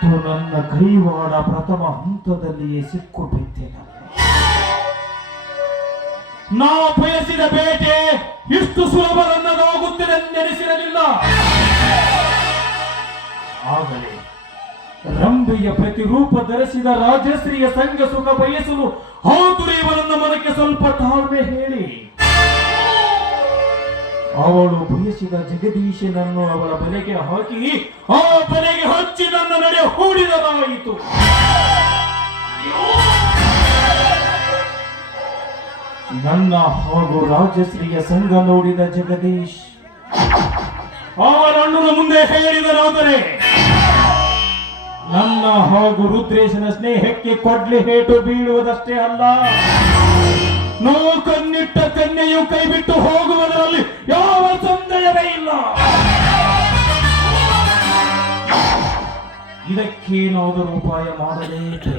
ಅಂತೂ ನನ್ನ ಕೈವಾಡ ಪ್ರಥಮ ಹಂತದಲ್ಲಿಯೇ ಸಿಕ್ಕು ಬಿದ್ದೇನೆ. ನಾ ಬಯಸಿದ ಬೇಟೆ ಇಷ್ಟು ಸುಲಭ ನನ್ನದಾಗುತ್ತದೆ ನೆನೆಸಿರಲಿಲ್ಲ. ಆಗಲೇ ರಂಭೆಯ ಪ್ರತಿರೂಪ ಧರಿಸಿದ ರಾಜಶ್ರೀಯ ಸಂಘ ಸುಖ ಬಯಸಲು ಹಾತುರಿಯುವನನ್ನ ಮನಕ್ಕೆ ಸ್ವಲ್ಪ ತಾಳ್ಮೆ ಹೇಳಿ ಅವಳು ಬಯಸಿದ ಜಗದೀಶನನ್ನು ಅವಳ ಬಲೆಗೆ ಹಾಕಿ ಆ ಬಲೆಗೆ ಹಚ್ಚಿ ನನ್ನ ನಡೆ ಹೂಡಿದರಾಯಿತು. ನನ್ನ ಹಾಗೂ ರಾಜಶ್ರೀಯ ಸಂಘ ನೋಡಿದ ಜಗದೀಶ್ ಅವರಣ್ಣನ ಮುಂದೆ ಹೇಳಿದರಾದರೆ ನನ್ನ ಹಾಗೂ ರುದ್ರೇಶನ ಸ್ನೇಹಕ್ಕೆ ಕೊಡ್ಲಿ ಹೇಟು ಬೀಳುವುದಷ್ಟೇ ಅಲ್ಲ, ನಾವು ಕಣ್ಣಿಟ್ಟ ಕನ್ಯೆಯು ಕೈ ಬಿಟ್ಟು ಹೋಗುವುದರಲ್ಲಿ ಯಾವ ಸಂದೇಹವೇ ಇಲ್ಲ. ಇದಕ್ಕೇನಾದರೂ ಉಪಾಯ ಮಾಡಲೇಬೇಕು.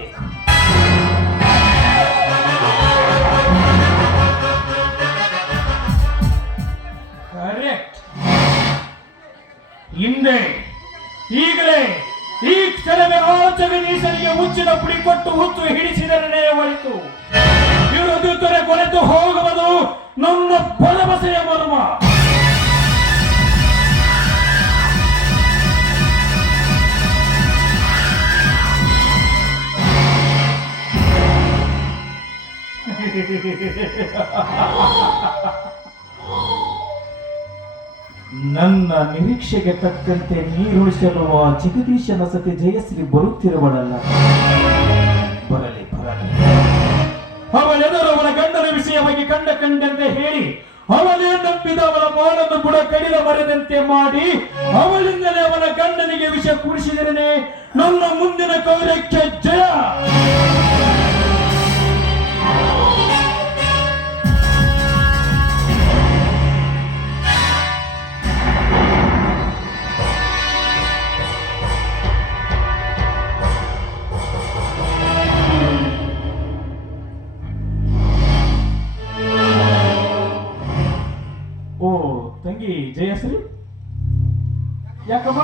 ಕರೆಕ್ಟ್. ಹಿಂದೆ ಈಗಲೇ ಈ ಕ್ಷಣವೇ ಆ ಜಗದೀಶನಿಗೆ ಹುಚ್ಚಿನ ಪುಡಿ ಕೊಟ್ಟು ಹುಚ್ಚು ಹಿಡಿಸಿದರೆ ಒಳಿತು. ವಿರೋಧಿತರೆ ಕೊಳೆತು ಹೋಗುವುದು ನನ್ನ ಭರವಸೆಯ ಮರ್ಮ. ನನ್ನ ನಿರೀಕ್ಷೆಗೆ ತಕ್ಕಂತೆ ನೀರುಳಿಸಲು ಆ ಜಗದೀಶನ ಸತಿ ಜಯಶ್ರೀ ಬರುತ್ತಿರುವಳಲ್ಲ. ಬರಲಿ ಬರಲಿ. ಅವಳೆದರು ಅವಳ ಗಂಡನ ವಿಷಯವಾಗಿ ಕಂಡಂತೆ ಹೇಳಿ ಅವಳೇ ನಂಬಿದ ಅವಳ ಮಾನನ್ನು ಬುಡ ಕಡಿದ ಮರೆದಂತೆ ಮಾಡಿ ಅವಳಿಂದಲೇ ಅವನ ಗಂಡನಿಗೆ ವಿಷ ಕುಡಿಸಿದರೆ ನನ್ನ ಮುಂದಿನ ಕಾರ್ಯಕ್ಕೆ ಜಯ. ತಂಗಿ ಜಯಶ್ರೀ, ಯಾಕಮ್ಮ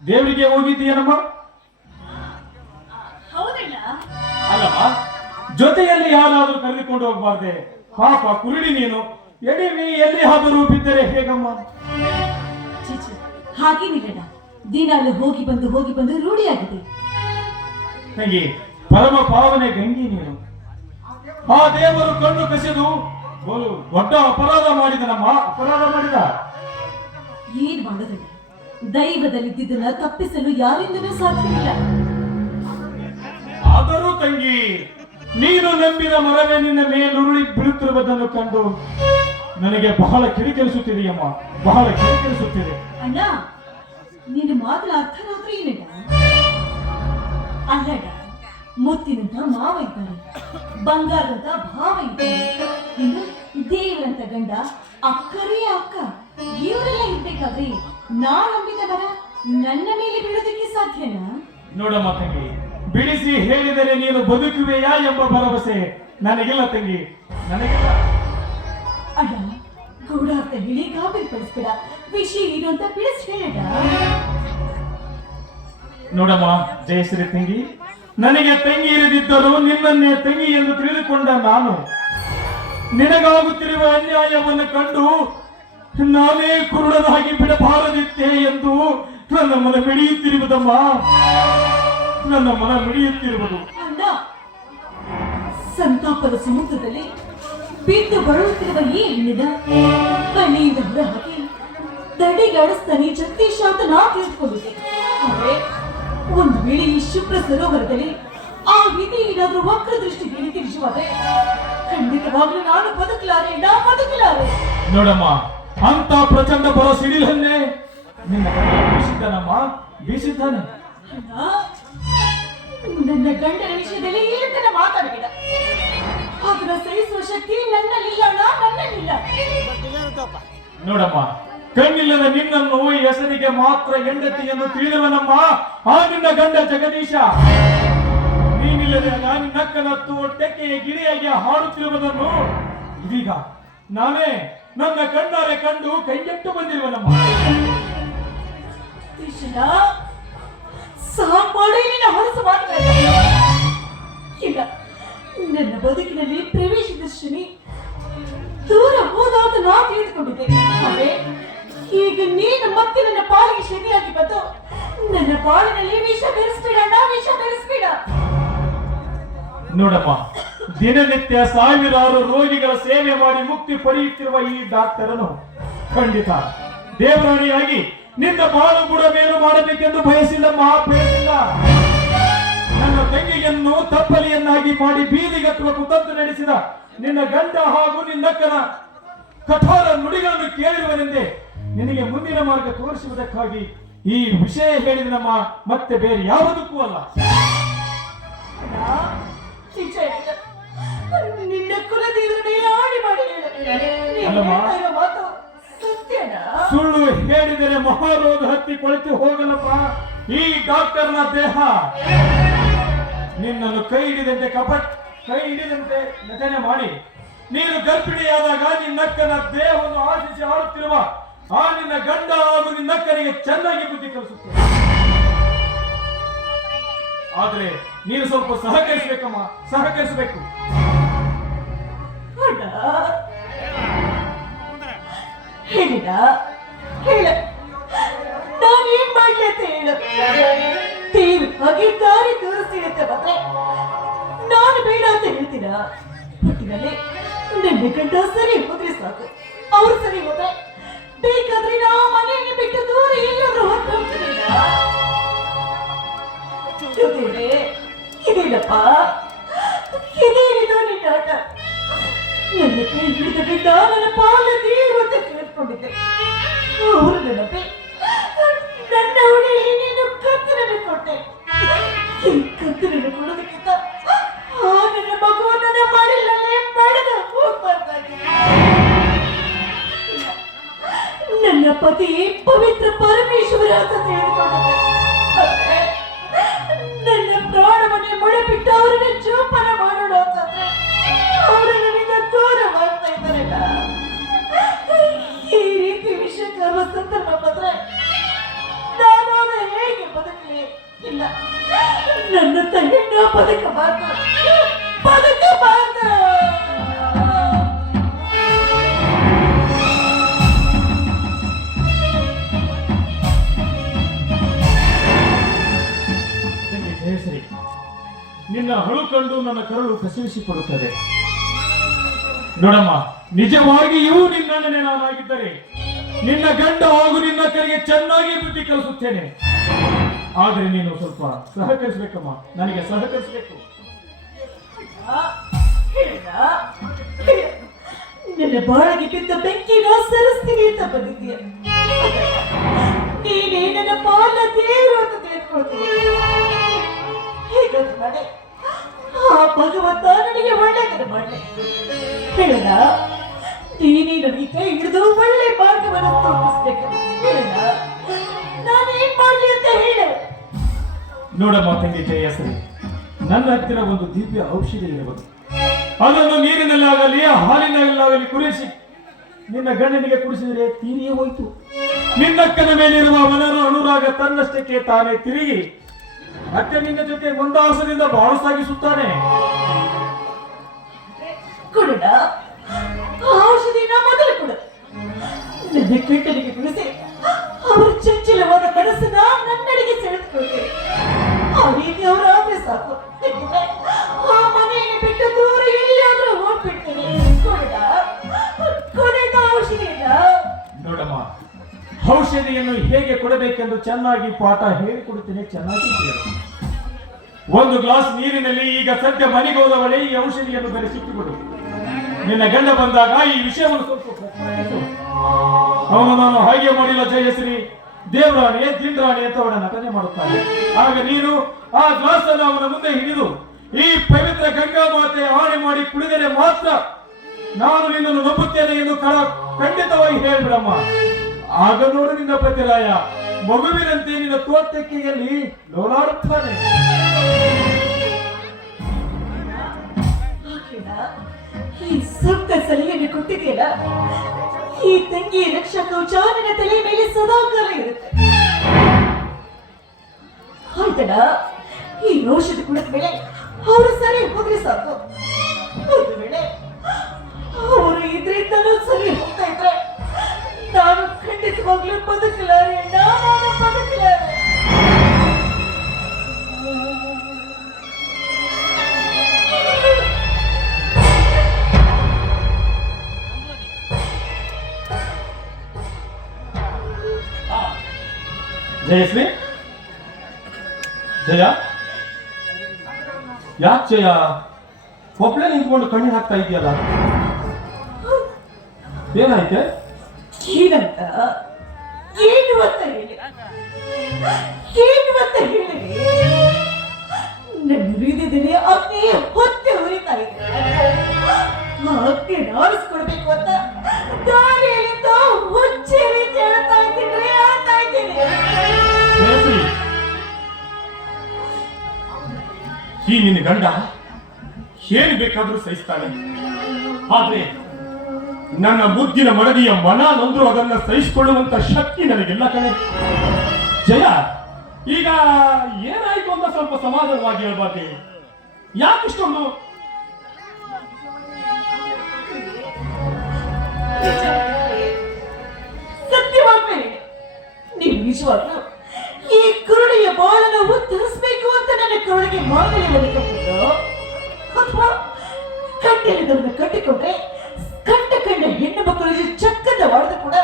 ದೇವರಿಗೆ ಹೋಗಿದ್ದೀಯನಮ್ಮ? ಅಲ್ಲಮ್ಮ, ಜೊತೆಯಲ್ಲಿ ಯಾರಾದ್ರೂ ಕರೆದುಕೊಂಡು ಹೋಗಬಾರ್ದೆ? ಪಾಪ ಕುರುಡಿ ನೀನು, ಎಡಿವಿ ಎಲ್ಲಿ ಆದರೂ ಬಿದ್ದರೆ ಹೇಗಮ್ಮ? ಹಾಗೇನಿಲ್ಲ, ದಿನಾಲು ಹೋಗಿ ಬಂದು ರೂಢಿಯಾಗಿದೆ. ತಂಗಿ, ಪರಮ ಪಾವನೆ ಗಂಗಿ ನೀನು. ಆ ದೇವರು ಕಣ್ಣು ಕಸಿದು ದೊಡ್ಡ ಅಪರಾಧ ಮಾಡಿದನಮ್ಮ. ಅಪರಾಧ ಮಾಡಿದ ಏನ್ ಮಾಡೋದಿಲ್ಲ. ದೈವದಲ್ಲಿದ್ದನ್ನ ತಪ್ಪಿಸಲು ಯಾರಿಂದಲೂ ಸಾಧ್ಯವಿಲ್ಲ. ಆದರೂ ತಂಗಿ, ನೀನು ನಂಬಿದ ಮರವೇ ನಿನ್ನ ಮೇಲುರುಳಿ ಬೀಳುತ್ತಿರುವುದನ್ನು ಕಂಡು ನನಗೆ ಬಹಳ ಕಿರಿಕಿರಿಸುತ್ತಿದೆಯಮ್ಮ, ಬಹಳ ಕಿರಿಕಿರಿಸುತ್ತಿದೆ. ಅಣ್ಣ, ನಿನ್ನ ಮಾತ್ರ ಅರ್ಥನಾದ್ರೂ ಏನಿಲ್ಲ. ಅಲ್ಲಡ, ಮುತ್ತಿನಂತ ಮಾವ ಇದ್ದಾನೆ, ಬಂಗಾರದಂತ ಭಾವ ಇದ್ದಾನೆ, ಇನ್ನು ದೇವರಂತ ಗಂಡ, ಅಕ್ಕರೇ ಅಕ್ಕ. ಇವರೆಲ್ಲ ಇರ್ಬೇಕಾದ್ರೆ ನಾ ನಂಬಿದ ಮರ ನನ್ನ ಮೇಲೆ ಬೀಳೋದಕ್ಕೆ ಸಾಧ್ಯನಾ? ನೋಡಮ್ಮ ತಂಗಿ, ಬಿಡಿಸಿ ಹೇಳಿದರೆ ನೀನು ಬದುಕುವೆಯಾ ಎಂಬ ಭರವಸೆ ನನಗಿಲ್ಲ ತಂಗಿ, ನನಗಿಲ್ಲ. ಅಣ್ಣ, ಗೌಡಾರ್ಥ ಹೇಳಿ ಗಾಬರಿ ಪಡಿಸ್ಬೇಡ. ವಿಷಯ ಏನು ಅಂತ ಬಿಡಿಸಿ ಹೇಳ. ನೋಡಮ್ಮ ಜಯಶ್ರೀ ತಂಗಿ, ನನಗೆ ತಂಗಿ ಇರದಿದ್ದರೂ ನಿನ್ನನ್ನೇ ತಂಗಿ ಎಂದು ತಿಳಿದುಕೊಂಡ ನಾನು ನಿನಗಾಗುತ್ತಿರುವ ಅನ್ಯಾಯವನ್ನು ಕಂಡು ನಾನೇ ಕುರುಡನಾಗಿ ಬಿಡಬಾರದಿತ್ತೆ ಎಂದು ನನ್ನ ಮನ ಮಿಡಿಯುತ್ತಿರುವುದಮ್ಮ, ನನ್ನ ಮನ ಮಿಡಿಯುತ್ತಿರುವುದು. ಅಣ್ಣ, ಸಂತಾಪದ ಸಮುದ್ರದಲ್ಲಿ ಬಿದ್ದು ಬರುತ್ತಿರುವ ಈ ಹೆಣ್ಣಿನ ಕಣ್ಣಿಯಿಂದ ಹೊರ ಹಾಕಿ ದಡಿಗಾಡಿಸ್ತಾನೆ ಜಗದೀಶ ಅಂತ ನಾ ತಿಳಿದುಕೊಂಡಿದ್ದೆ. ಆದರೆ ಒಂದು ವೇಳೆ ಈ ಶುಭ್ರ ಸರೋವರದಲ್ಲಿ ಆ ವಿಧಿ ಏನಾದ್ರೂ ವಕ್ರ ದೃಷ್ಟಿ ಬೀಳಿ ತಿರುಗುವಾದ್ರೆ ಖಂಡಿತವಾಗ್ಲೂ ನಾನು ಬದುಕಲಾರೆ. ನೋಡಮ್ಮ, ಅಂತ ಪ್ರಚಂಡ ಬರೋ ಸಿಡಿಲನ್ನೇ ನಿನ್ನ ಬೀಸಿದ್ದಾನಮ್ಮ, ಬೀಸಿದ್ದಾನೆ. ನನ್ನ ಗಂಡನ ವಿಷಯದಲ್ಲಿ ಹೇಳ್ತಾನೆ ಮಾತಾಡಬೇಡ. ಅದರ ಸಹಿಸುವ ಶಕ್ತಿ ನನ್ನಲ್ಲಿಲ್ಲ, ನನ್ನಲ್ಲಿಲ್ಲ. ನೋಡಮ್ಮ, ಕಣ್ಣಿಲ್ಲದ ನಿನ್ನನ್ನು ಈ ಹೆಸರಿಗೆ ಮಾತ್ರ ಹೆಂಡತಿಯನ್ನು ತಿಳಿದವನಮ್ಮ ಆ ನಿನ್ನ ಗಂಡ ಜಗದೀಶ. ನೀನಿಲ್ಲದೆ ನಾನು ನಕ್ಕನತ್ತು ಟೆಕ್ಕೆಯ ಗಿರಿಯಾಗಿ ಹಾಡುತ್ತಿರುವುದನ್ನು ಇದೀಗ ನಾನೇ ನನ್ನ ಕಣ್ಣಾರೆ ಕಂಡು ಕೈಗೆಟ್ಟು ಬಂದಿರುವನಮ್ಮ. ಹೊಲಸು ಮಾತ್ರ ಇಲ್ಲ. ನನ್ನ ಬದುಕಿನಲ್ಲಿ ಪ್ರವೇಶದ ಶನಿ ದೂರ ಹೋದಾದ ನಾ ತಿಳಿದುಕೊಂಡಿದ್ದೆ. ಆದರೆ ಈಗ ನೀನು ಮತ್ತೆ ನನ್ನ ಪಾಲಿಗೆ ಶನಿಯಾಗಿ ಬಂದು ನನ್ನ ಪಾಲಿನಲ್ಲಿ ವಿಷ ಬೆರೆಸ್ಬೇಡ, ವಿಷ ಬೆರೆಸ್ಬೇಡ. ನೋಡಮ್ಮ, ದಿನನಿತ್ಯ ಸಾವಿರಾರು ರೋಗಿಗಳ ಸೇವೆ ಮಾಡಿ ಮುಕ್ತಿ ಪಡೆಯುತ್ತಿರುವ ಈ ಡಾಕ್ಟರನು ಖಂಡಿತ ದೇವರಾಣಿಯಾಗಿ ನಿನ್ನ ಬಾಳು ಕೂಡ ಮೇಲು ಮಾಡಬೇಕೆಂದು ಬಯಸಿಲ್ಲಮ್ಮ, ಬಯಸಿಲ್ಲ. ನನ್ನ ತಂಗಿಯನ್ನು ತಪ್ಪಲಿಯನ್ನಾಗಿ ಮಾಡಿ ಬೀದಿಗಟ್ಟುವ ಕುತಂತ್ರ ನಡೆಸಿದ ನಿನ್ನ ಗಂಡ ಹಾಗೂ ನಿನ್ನಕ್ಕನ ಕಠೋರ ನುಡಿಗಳನ್ನು ಕೇಳಿರುವನೆಂದೇ ನಿನಗೆ ಮುಂದಿನ ಮಾರ್ಗ ತೋರಿಸುವುದಕ್ಕಾಗಿ ಈ ವಿಷಯ ಹೇಳಿದನಮ್ಮ, ಮತ್ತೆ ಬೇರೆ ಯಾವುದಕ್ಕೂ ಅಲ್ಲ. ನಿನ್ನ ಕುಲದೇವರನ್ನೇ ಆಡಿ ಮಾಡಿ ಮಾತು ಸತ್ಯನಾ? ಸುಳ್ಳು ಹೇಳಿದರೆ ಮಹಾರೋಗ ಹತ್ತಿ ಕೊಳೆತು ಹೋಗಲಪ್ಪ ಈ ಡಾಕ್ಟರ್ನ ದೇಹ. ನಿನ್ನನ್ನು ಕೈ ಹಿಡಿದಂತೆ ನಟನೆ ಮಾಡಿ ನೀನು ಗರ್ಭಿಣಿಯಾದಾಗ ನಿನ್ನಕ್ಕನ ದೇಹವನ್ನು ಆಶಿಸಿ ಆಡುತ್ತಿರುವ ಆ ನಿನ್ನ ಗಂಡ ಹಾಗೂ ನಿನ್ನಕ್ಕನಿಗೆ ಚೆನ್ನಾಗಿ ಬುದ್ಧಿ ಕಲಿಸುತ್ತದೆ. ಆದ್ರೆ ನೀನು ಸ್ವಲ್ಪ ಸಹಕರಿಸಬೇಕಮ್ಮ, ಸಹಕರಿಸಬೇಕು. ಹೇಳಿದ ಹೇಳ, ನಾನೇನ್ ಮಾಡ್ಲಿ ಅಂತ ಹೇಳು. ದೇವಿ ಹಾಗೆ ದಾರಿ ತೋರಿಸ್ತೀನಂತೆ ಮಾತ್ರ ನಾನು ಬೇಡ ಅಂತ ಹೇಳ್ತೀನ. ಒಟ್ಟಿನಲ್ಲಿ ನನ್ನ ಗಂಡ ಸರಿ ಹೋದ್ರೆ ಸಾಕು. ಅವ್ರು ಸರಿ ಹೋದ್ರೆ ಬೇಕಾದ್ರೆ ನಾ ಮನೆಯನ್ನು ಬಿಟ್ಟು ದೂರ ಎಲ್ಲಾದ್ರೂ ಹೊರಟು ಹೋಗ್ತೀನಿ. ಇದೇನಪ್ಪ, ಇದೇನಿದು ನಿನ್ನ ಆಟ? ನನ್ನ ಕೈ ಹಿಡಿದ ಗಂಡ ನನ್ನ ಪಾಲ ದೇವರು ಅಂತ ಕೇಳ್ಕೊಂಡಿದ್ದೆ. ಅವರು ನೆನಪೆ ನನ್ನ ಹುಡುಗಿ ನೀನು ಕತ್ತಲನ್ನು ಕೊಟ್ಟೆ. ಈ ಕತ್ತಲನ್ನು ಕೊಡೋದಕ್ಕಿಂತ ಆ ನನ್ನ ಮಗುವನ್ನ ಮಾಡಿಲ್ಲೇ ಪಡೆದ ಹೋಗ್ಬಾರ್ದಾಗಿ. ನನ್ನ ಪತಿ ಪವಿತ್ರ ಪರಮೇಶ್ವರ ಅಂತ ತಿಳಿದುಕೊಂಡಿದ್ದೆ. ನನ್ನ ಪ್ರಾಣವನ್ನೇ ಮುಡಿಬಿಟ್ಟು ಅವರನ್ನು ಜೋಪಾನ ಮಾಡೋಣ ಅಂತಂದ್ರೆ ಅವರು ನನಗೆ ದೂರ ಮಾಡ್ತಾ ಇದ್ದಾರಲ್ಲ. ಈ ರೀತಿ ವಿಷಕರ್ಮ ಸಂದರ್ಭ ಬಂದ್ರೆ ನಾನು ಹೇಗೆ ಬದುಕಲಿ? ಇಲ್ಲ, ನನ್ನ ತಂಗಿನ ಬದುಕಬಾರ್ದು. ಜಯಶ್ರೀ, ನಿನ್ನ ಹಳು ಕಂಡು ನನ್ನ ಕರಳು ಕಸಿವಿಸಿಕೊಳ್ಳುತ್ತದೆ. ನೋಡಮ್ಮ, ನಿಜವಾಗಿಯೂ ನಿನ್ನಣ್ಣನೇ ನಾನಾಗಿದ್ದರೆ ನಿನ್ನ ಗಂಡ ಹಾಗೂ ನಿನ್ನ ಕರೆಗೆ ಚೆನ್ನಾಗಿ ಬುದ್ಧಿ ಕಲಿಸುತ್ತೇನೆ. ಆದ್ರೆ ನೀನು ಸ್ವಲ್ಪ ಸಹಕರಿಸಬೇಕಮ್ಮ, ನನಗೆ ಸಹಕರಿಸಬೇಕು. ನನ್ನ ಬಾಳಗೆ ಬಿದ್ದ ಬೆಂಕಿನ ಸರಿಸ್ತೀನಿ ಅಂತ ಬಂದಿದ್ದೀಯ. ನೀನೇ ನನ್ನ ಪಾಲ ದೇವರು ಅಂತ ತಿಳ್ಕೊಳ್ತೀನಿ. ಹೀಗಂತ ಮಾಡಿ ಆ ಭಗವಂತ ನನಗೆ ಒಳ್ಳೆಯದನ್ನು ಮಾಡಲಿ. ಹೇಳ, ನೀನೇ ನನಗೆ ಕೈ ಹಿಡಿದು ಒಳ್ಳೆ ಮಾರ್ಗವನ್ನು ತೋರಿಸ್ಬೇಕು. ಹೇಳ, ನಾನೇನ್ ಮಾಡ್ಲಿ ಅಂತ ಹೇಳು. ನೋಡಮ್ಮ ತಂಗಿ ಜಯಶ್ರೀ, ನನ್ನ ಹತ್ತಿರ ಒಂದು ದಿವ್ಯ ಔಷಧಿ ಇರಬಹುದು. ಅದನ್ನು ನೀರಿನಲ್ಲಾಗಲಿ ಹಾಲಿನಲ್ಲಾಗಲಿ ಕುಡಿಸಿ ನಿನ್ನ ಗಂಡನಿಗೆ ಕುಡಿಸಿದರೆ ತೀರಿಯೇ ಹೋಯಿತು. ನಿನ್ನಕ್ಕನ ಮೇಲಿರುವ ಮನರ ಅನುರಾಗ ತನ್ನಷ್ಟಕ್ಕೆ ತಾನೇ ತಿರುಗಿ ಅಕ್ಕ ನಿನ್ನ ಜೊತೆ ಮಂದಹಾಸದಿಂದ ಬಾಳು ಸಾಗಿಸುತ್ತಾನೆ. ಕೊಡೋಣ, ಔಷಧಿನ ಮೊದಲು ಕೊಡು. ನನ್ನ ಗಂಡನಿಗೆ ಕುಡಿಸಿ ಅವರು ಚಂಚಲವಾದ ಕನಸನ್ನ ನನ್ನಡಿಗೆ ಸೆಳೆದುಕೊಳ್ತೇನೆ. ಆ ರೀತಿ ಅವರಾದ್ರೆ ಸಾಕು. ಆ ಮನೆಯನ್ನು ಬಿಟ್ಟು ದೂರ ಎಲ್ಲಿಯಾದ್ರೂ ಹೋಗ್ಬಿಡ್ತೀನಿ. ಕೊಡೋಣ ಔಷಧಿನ. ನೋಡಮ್ಮ, ಔಷಧಿಯನ್ನು ಹೇಗೆ ಕೊಡಬೇಕೆಂದು ಚೆನ್ನಾಗಿ ಪಾಠ ಹೇಳಿಕೊಡುತ್ತೇನೆ, ಚೆನ್ನಾಗಿ ಕೇಳು. ಒಂದು ಗ್ಲಾಸ್ ನೀರಿನಲ್ಲಿ ಈಗ ಸದ್ಯ ಮನೆಗೆ ಹೋದವಳೆ ಈ ಔಷಧಿಯನ್ನು ಬೆರೆಸಿಟ್ಟುಕೊಡು. ನಿನ್ನ ಗಂಡ ಬಂದಾಗ ಈ ವಿಷಯವನ್ನು ಸ್ವಲ್ಪ ಪ್ರಶ್ನಿಸು. ಅವನು ನಾನು ಹಾಗೆ ಮಾಡಿಲ್ಲ ಜಯಶ್ರೀ, ದೇವರಾಣಿ ದಿಂಡ್ರಾಣಿ ಅಂತ ಅವನ ನಟನೆ ಮಾಡುತ್ತಾನೆ. ಆಗ ನೀನು ಆ ಗ್ಲಾಸ್ ಅನ್ನು ಅವನ ಮುಂದೆ ಹಿಡಿದು ಈ ಪವಿತ್ರ ಗಂಗಾ ಮಾತೆ ಆಣೆ ಮಾಡಿ ಕುಡಿದರೆ ಮಾತ್ರ ನಾನು ನಿನ್ನನ್ನು ನಂಬುತ್ತೇನೆ ಎಂದು ಖಂಡಿತವಾಗಿ ಹೇಳ್ಬಿಡಮ್ಮ. ಆಗ ನೋಡು ನಿನ್ನ ಪತಿರಾಯ ಮಗುವಿನಂತೆ ನಿನ್ನ ತೋಟಕ್ಕೆಯಲ್ಲಿ ಲೋಲಾಡುತ್ತಾನೆ. ಈ ಸೂಕ್ತ ಸಲಹೆಯನ್ನು ಕೊಟ್ಟಿದೆಯಲ್ಲ, ಈ ತಂಗಿ ರಕ್ಷಾ ಕವಚ ನಿನ್ನ ತಲೆ ಮೇಲೆ ಸದಾಕಾಲ ಇರುತ್ತೆ. ಆಯ್ತಡ, ಈ ಔಷಧಿ ಕುಡಿದ ಮೇಲೆ ಅವರು ಸರಿ ಹೋದ್ರೆ ಸಾಕು. ಒಂದು ವೇಳೆ ಅವರು ಇದರಿಂದಲೂ ಸರಿ ಹೋಗ್ತಾ ಇದ್ರೆ ನಾನು ಖಂಡಿತವಾಗ್ಲೂ ಬದುಕಲಾರೆ, ನಾನು ಬದುಕಲಾರೆ. ಜಯಶ್ರೀ, ಜಯ, ಯಾಕೆ ಜಯ ಒಬ್ಳೆ ನಿಂತ್ಕೊಂಡು ಕಣ್ಣೀರು ಹಾಕ್ತಾ ಇದೆಯಲ್ಲ, ಏನಾಯ್ತೆ? ಏನಂತ ಏನು ಅಂತ ಹೇಳಿ, ಏನು ಅಂತ ಹೇಳಿ, ನನ್ನ ಹೃದಯದಲ್ಲಿ ಅಗ್ನಿ ಹೊತ್ತೆ ಉರಿತಾ ಇದೆ. ಆ ಅಗ್ನಿ ಆರಿಸ್ಕೊಡ್ಬೇಕು ಅಂತ ದಾರಿಯಲ್ಲಿಂದ ಹುಚ್ಚಿ ರೀತಿ ಹೇಳ್ತಾ ಇದ್ದೀನಿ, ಹೇಳ್ತಾ ಇದ್ದೀನಿ. ಜಯಶ್ರೀ, ಈ ನಿನ್ನ ಗಂಡ ಏನು ಬೇಕಾದ್ರೂ ಸಹಿಸ್ತಾನೆ, ಆದ್ರೆ ನನ್ನ ಮುದ್ದಿನ ಮಡದಿಯ ಮನ ನೊಂದ್ರು ಅದನ್ನ ಸಹಿಸಿಕೊಳ್ಳುವಂತ ಶಕ್ತಿ ನನಗೆಲ್ಲ ಕಣೆ. ಜಯ, ಈಗ ಏನಾಯ್ತು ಅಂತ ಸ್ವಲ್ಪ ಸಮಾಧಾನವಾಗಿ ಹೇಳ್ಬಾರ್ದೆ? ಯಾಕಿಷ್ಟೊಂದು? ಸತ್ಯವಾಗ್ಮೇಲೆ ನೀವು ನಿಜವಾಗ್ಲೂ ಈ ಕುರುಡಿಯ ಬಾಳನ್ನು ಉತ್ತರಿಸಬೇಕು ಅಂತ ನನ್ನ ಕುರುಡಿಗೆ ಮಾಂಗಲ್ಯವನ್ನು ಕಟ್ಟಿದ್ದು, ಅಥವಾ ಕಟ್ಟಿಲ್ಲದವನ್ನ ಕಟ್ಟಿಕೊಂಡ್ರೆ ಕಂಡ ಹೆಣ್ಣು ಮಕ್ಕಳು ಚಕ್ಕದ ಮಾಡಿದ್ರು ಕೂಡ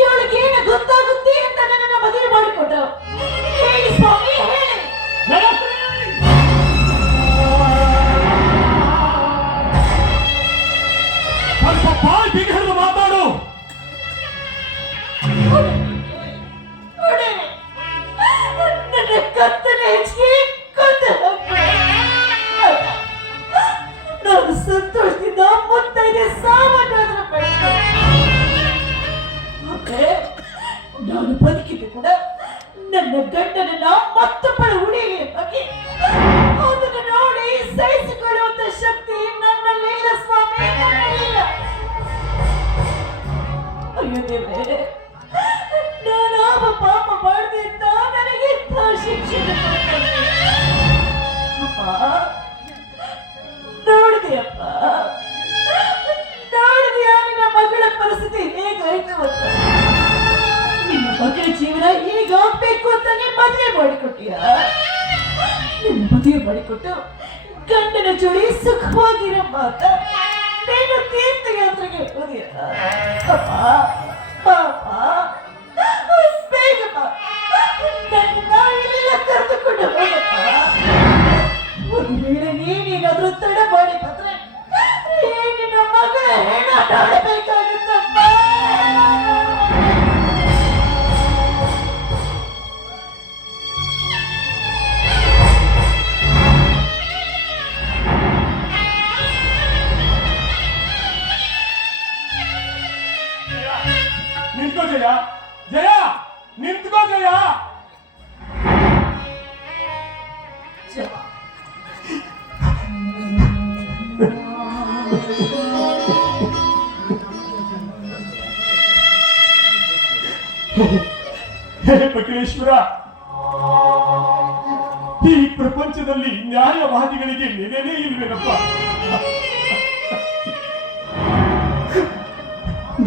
ಇವಳಿಗೆ ಏನು ಗೊತ್ತಾಗುತ್ತೆ ಅಂತ ನನ್ನನ್ನು ಮದುವೆ ಮಾಡಿಕೊಂಡ್ರು? ಹೇಳಿ ಸ್ವಾಮಿ, ಹೇಳಿ. ಸ್ವಲ್ಪ ಬಾಯಿ ಬಿಗಿದು ಮಾತಾಡು. ನನ್ನ ಕತ್ತನ ಹೆಚ್ಚಿಗೆ ನಾನು ಸಂತೋಷದಿಂದ ಮುತ್ತೈದೆ ಸಾಮಾನ್ಯವಾದ ನಾನು ಬದುಕಿದ್ದು ಕೂಡ ನನ್ನ ಗಂಡನನ್ನ ಮತ್ತೊಬ್ಬಳ ಉಳಿಗೆ ಬಗ್ಗೆ ಅದನ್ನು ನೋಡಿ ಸಹಿಸಿಕೊಳ್ಳುವಂತ ಶಕ್ತಿ ನನ್ನಲ್ಲಿಲ್ಲ ಸ್ವಾಮಿ, ನನ್ನಲ್ಲಿಲ್ಲ. ಅಯ್ಯೋ ದೇವರೇ, ನಾನು ಆವ ಪಾಪ ಮಾಡಿದೆ ಅಂತ ನನಗೆ ಇಂಥ ಶಿಕ್ಷೆ ಅಪ್ಪ. ನೋಡಿದೆಯಪ್ಪ, ನೋಡಿದೆಯಾ ನಿನ್ನ ಮಗಳ ಪರಿಸ್ಥಿತಿ ಹೇಗಾಯ್ತು ಅಂತ? ನಿನ್ನ ಮಗಳ ಜೀವನ ಹೇಗಾಗ್ಬೇಕು ಅಂತ ನೀನು ಮದುವೆ ಮಾಡಿಕೊಟ್ಟಿಯ? ನಿನ್ನ ಮದುವೆ ಮಾಡಿಕೊಟ್ಟು ಗಂಡನ ಜೋಡಿ ಸುಖವಾಗಿರಮ್ಮ ಅಂತ ನೀನು ತೀರ್ಥಯಾತ್ರೆಗೆ ಹೋದಿಯ? ಅಪ್ಪ, ಪಾಪ, ಬೇಗಪ್ಪ ನನ್ನ ಇಲ್ಲೆಲ್ಲ ಕರೆದುಕೊಂಡು ಹೋಗಪ್ಪ. ಒಂದು ವೇಳೆ ನೀನೇನಾದ್ರೂ ತಡ ಮಾಡಿ ಬಂದ್ರೆ ನಿನ್ನ ಮಗಳ ಹೆಣ ನೋಡಬೇಕಾಗುತ್ತಪ್ಪ. ನಿಂತ್ಕೋ ಜಯ, ಜಯ ನಿಂತ್ಕೋ ಜಯ. ಹೇ ಪರಮೇಶ್ವರ, ಈ ಪ್ರಪಂಚದಲ್ಲಿ ನ್ಯಾಯವಾದಿಗಳಿಗೆ ನೆಲೆನೇ ಇಲ್ವೇನಪ್ಪ.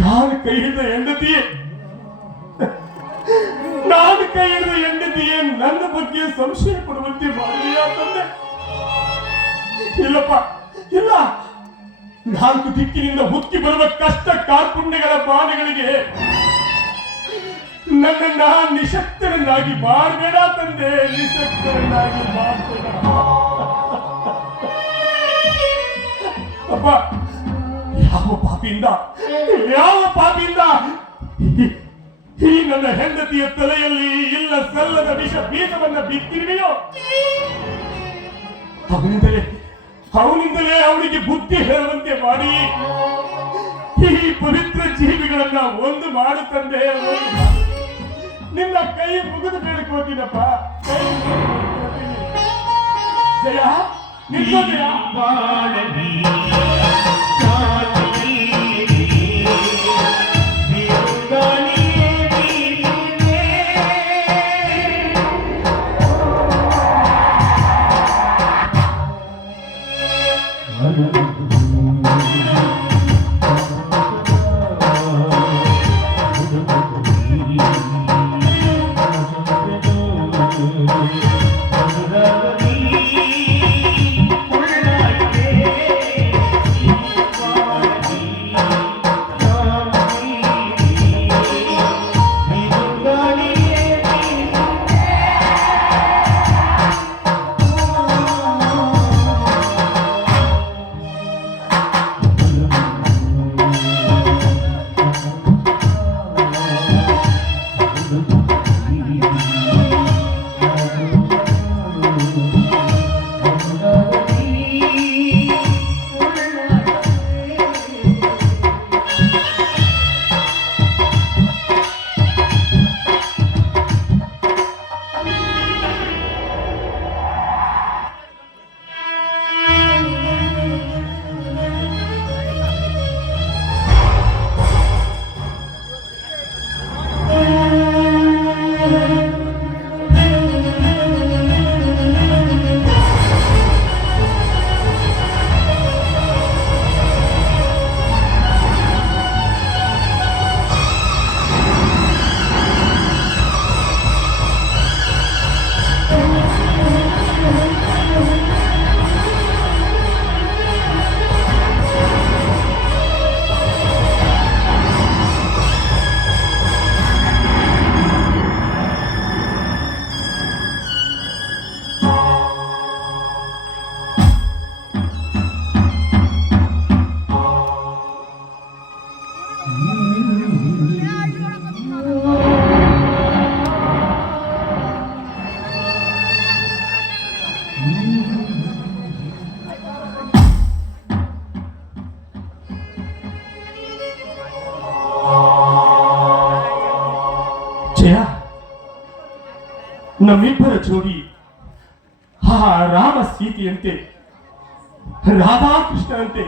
ನಾನು ಕೈ ಹಿಡಿದ ಹೆಂಡತಿಯೇ ನನ್ನ ಬಗ್ಗೆ ಸಂಶಯ ಪಡುವಂತೆ ಮಾಡಿದೆಯಾ ತಂದೆ? ಇಲ್ಲಪ್ಪ, ಇಲ್ಲ. 4 ದಿಕ್ಕಿನಿಂದ ಹುಕ್ಕಿ ಬರುವ ಕಷ್ಟ ಕಾರ್ಪುಣ್ಯಗಳ ಬಾಣಗಳಿಗೆ ನನ್ನನ್ನ ನಿಶಕ್ತರನ್ನಾಗಿ ಮಾಡಬೇಡ ತಂದೆ, ನಿಶಕ್ತರನ್ನಾಗಿ ಮಾಡಬೇಡ. ಅಪ್ಪ, ಯಾವ ಪಾಪಿಯಿಂದ ಈ ನನ್ನ ಹೆಂಡತಿಯ ತಲೆಯಲ್ಲಿ ಇಲ್ಲ ಸಲ್ಲದ ವಿಷ ಬೀಜವನ್ನ ಬಿತ್ತಿರುವೆಯೋ, ಅವನಿಂದಲೇ ಅವನಿಗೆ ಬುದ್ಧಿ ಹೇಳುವಂತೆ ಮಾಡಿ ಈ ಪವಿತ್ರ ಜೀವಿಗಳನ್ನ ಒಂದು ಮಾಡು ತಂದೆ. ನಿನ್ನ ಕೈ ಮುಗಿದು ಬೇಡ್ಕೋತೀನಪ್ಪ. ಜಯ, ನಿನ್ನ ಜಯ. ಜಯ, ನಮ್ಮಿಬ್ಬರ ಜೋಡಿ ಆ ರಾಮ ಸೀತೆಯಂತೆ ರಾಧಾಕೃಷ್ಣನಂತೆ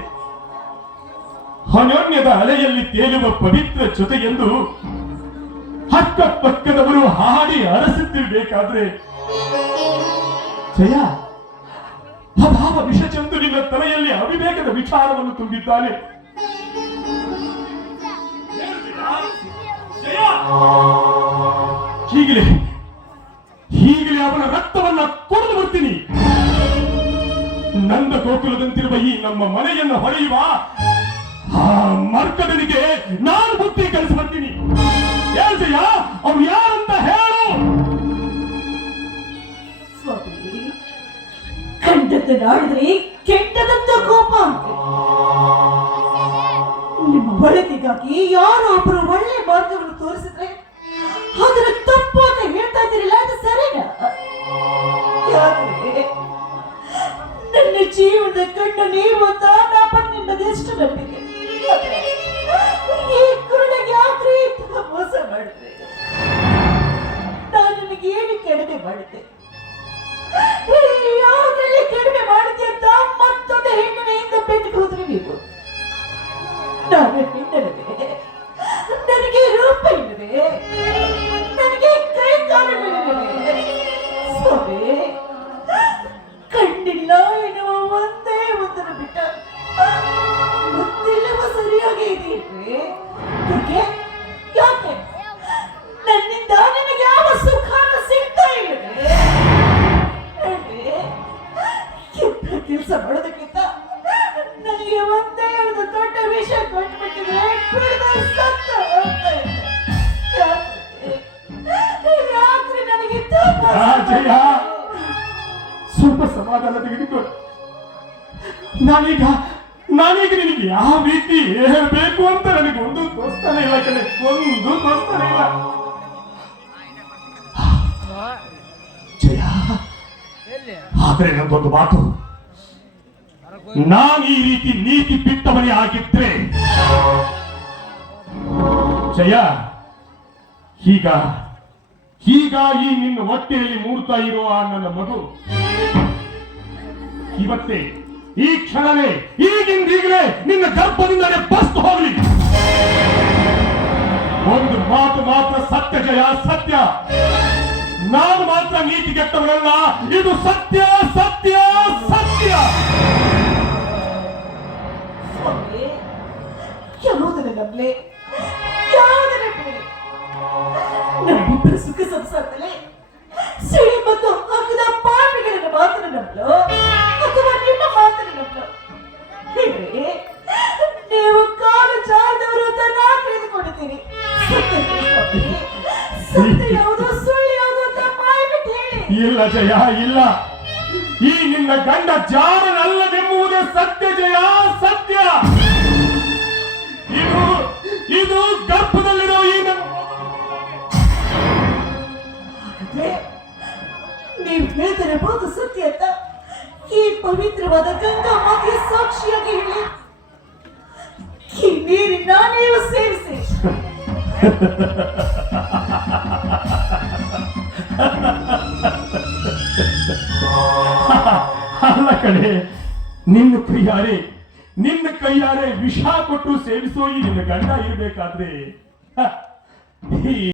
ಅನ್ಯೋನ್ಯದ ಅಲೆಯಲ್ಲಿ ತೇಲುವ ಪವಿತ್ರ ಜೊತೆಗೆಂದು ಅಕ್ಕಪಕ್ಕದವರು ಹಾಡಿ ಅರಸುತ್ತಿರಬೇಕಾದ್ರೆ ಜಯ, ಅಭಾವ ವಿಷಚಂದು ನಿನ್ನ ತಲೆಯಲ್ಲಿ ಅವಿವೇಕದ ವಿಚಾರವನ್ನು ತುಂಬಿದ್ದಾನೆ. ಹೀಗಲೇ ಅವನ ರಕ್ತವನ್ನ ಕೊಡಲು ಬರ್ತೀನಿ. ನಂದ ಗೋಕುಲದಂತಿರುವ ಈ ನಮ್ಮ ಮನೆಯನ್ನು ಹೊಡೆಯುವ ಆ ಮರ್ಕದನಿಗೆ ನಾನು ಬುದ್ಧಿ ಕಲಿಸಿ ಬರ್ತೀನಿ. ಜಯ, ಅವ್ರು ಯಾರಂತ ಹೇಳು. ಸ್ವಾಮಿ, ಕಂಡದ್ದು ನಾಡಿದ್ರೆ ಕೆಟ್ಟದಂತ ಕೋಪ ಅಂತೆ. ನಿಮ್ಮ ಒಳ್ಳೆದಿಗಾಗಿ ಯಾರೋ ಒಬ್ಬರು ಒಳ್ಳೆ ಮಾರ್ಗವನ್ನು ತೋರಿಸಿದ್ರೆ ಅದರ ತಪ್ಪು ಅಂತ ಹೇಳ್ತಾ ಇದ್ದೀರಿಲ್ಲ, ಅದು ಸರಿನಾ? ಯಾಕಂದ್ರೆ ನನ್ನ ಜೀವನದ ಕಣ್ಣು ನೀವು ಅಂತ ನಿಮ್ಮದೆಷ್ಟು ನಂಬಿಕೆ. ಈ ಕುರುಡಿಗೆ ಯಾಕ್ರಿ ಮೋಸ ಮಾಡಿದ್ರೆ? ನಾನು ನಿಮಗೆ ಏನು ಕಡಿಮೆ ಮಾಡಿದ್ದೆ? ಯಾವ್ದ್ರಲ್ಲಿ ಕಡಿಮೆ ಮಾಡಿದ್ದೆ ಅಂತ ಮತ್ತೊಂದು ಹೆಣ್ಣಿನಿಂದ ಬೆಟ್ಟಿಗೆ ಹೋದ್ರೆ ನೀವು? ನಾನು ಹೆಣ್ಣಲ್ಲವೇ? ನನಗೆ ರೂಪ ಇಲ್ಲವೇ? ನನಗೆ ಕೈ ಕಾಲುಗಳಿಲ್ಲವೇ? ಸ್ವಾಮಿ, ಕಣ್ಣಿಲ್ಲ ಎನ್ನುವ ಒಂದೇ ಒಂದನ್ನು ಬಿಟ್ಟ ಗೊತ್ತಿಲ್ಲವ ಸರಿಯಾಗಿ ಇದೆಯೇ? ಯಾಕೆ ಯಾಕೆ ನನ್ನಿಂದ ನಿಮಗೆ ಯಾವ ಸುಖಾನ ಸಿಗ್ತಾ ಇಲ್ಲವೇ? ಕೆಲಸ ಮಾಡೋದಕ್ಕಿಂತ ನನಗೆ ಒಂದೇ ಒಂದು ದೊಡ್ಡ ವಿಷಯ ಕೊಟ್ಬಿಟ್ಟಿದ್ರೆ ಸತ್ತ ಹೋಗ್ತಾ ಇದ್ದೆ. ಯಾಕ್ರಿ ನನಗೆ ಜಯ, ಸ್ವಲ್ಪ ಸಮಾಧಾನ ತೆಗೆದುಕೊಂಡು ನಾನೀಗ ನಿನಗೆ ಯಾವ ರೀತಿ ಹೇಳ್ಬೇಕು ಅಂತ ನನಗೆ ಒಂದು ತೋರಿಸ್ತಾನೆ ಇಲ್ಲ ಕಣೆ, ಒಂದು ತೋರಿಸ್ತಾನೆ ಇಲ್ಲ. ಜಯ, ಆದ್ರೆ ನಂದೊಂದು ಮಾತು, ನಾನು ಈ ರೀತಿ ನೀತಿ ಬಿಟ್ಟವನೇ ಆಗಿದ್ರೆ ಜಯ, ಈಗ ಈ ನಿನ್ನ ಹೊಟ್ಟೆಯಲ್ಲಿ ಮೂಡ್ತಾ ಇರೋ ಆ ನನ್ನ ಮಗು ಇವತ್ತೇ ಈ ಕ್ಷಣವೇ ಈಗಿಂದೀಗಲೇ ನಿನ್ನ ಗರ್ಭದಿಂದಲೇ ಬಸ್ತು ಹೋಗಲಿ. ಒಂದು ಮಾತು ಮಾತ್ರ ಸತ್ಯ ಜಯ, ಸತ್ಯ. ನಾನು ಮಾತ್ರ ನೀತಿ ಕೆಟ್ಟವನಲ್ಲ, ಇದು ಸತ್ಯ ಸತ್ಯ ಸತ್ಯ. ಯಾವುದನ್ನ ನಂಬಲೆ, ಯಾವುದನ್ನ ಬಿಡಲಿ? ನಮ್ಮಿಬ್ಬರ ಸುಖ ಸಂಸಾರದಲ್ಲಿ ಸಿಡಿ ಮತ್ತು ಜಯ ಇಲ್ಲ. ಈ ನಿನ್ನ ಗಂಡ ಜಾರನಲ್ಲವೆಂಬುವುದೇ ಸತ್ಯ ಜಯ, ಸತ್ಯ. ಇದು ಗರ್ಭದಲ್ಲಿರೋ ಈ ಹಾಗಾದ್ರೆ ನೀವು ಹೇಳ್ತಾರೆ ಮಾತು ಸತ್ಯ ಅಂತ ಈ ಪವಿತ್ರವಾದ ಗಂಗಾ ಮಾತೆ ಸಾಕ್ಷಿಯಾಗಿ ಹೇಳಿ ಈ ನೀರಿನ ನೀವು ಸೇರಿಸಿ. ಅಲ್ಲ ಕಡೆ, ನಿನ್ನ ಕೈಯಾರೆ ವಿಷ ಕೊಟ್ಟು ಸೇವಿಸೋ ಈ ನಿನ್ನ ಗಂಡ ಇರಬೇಕಾದ್ರೆ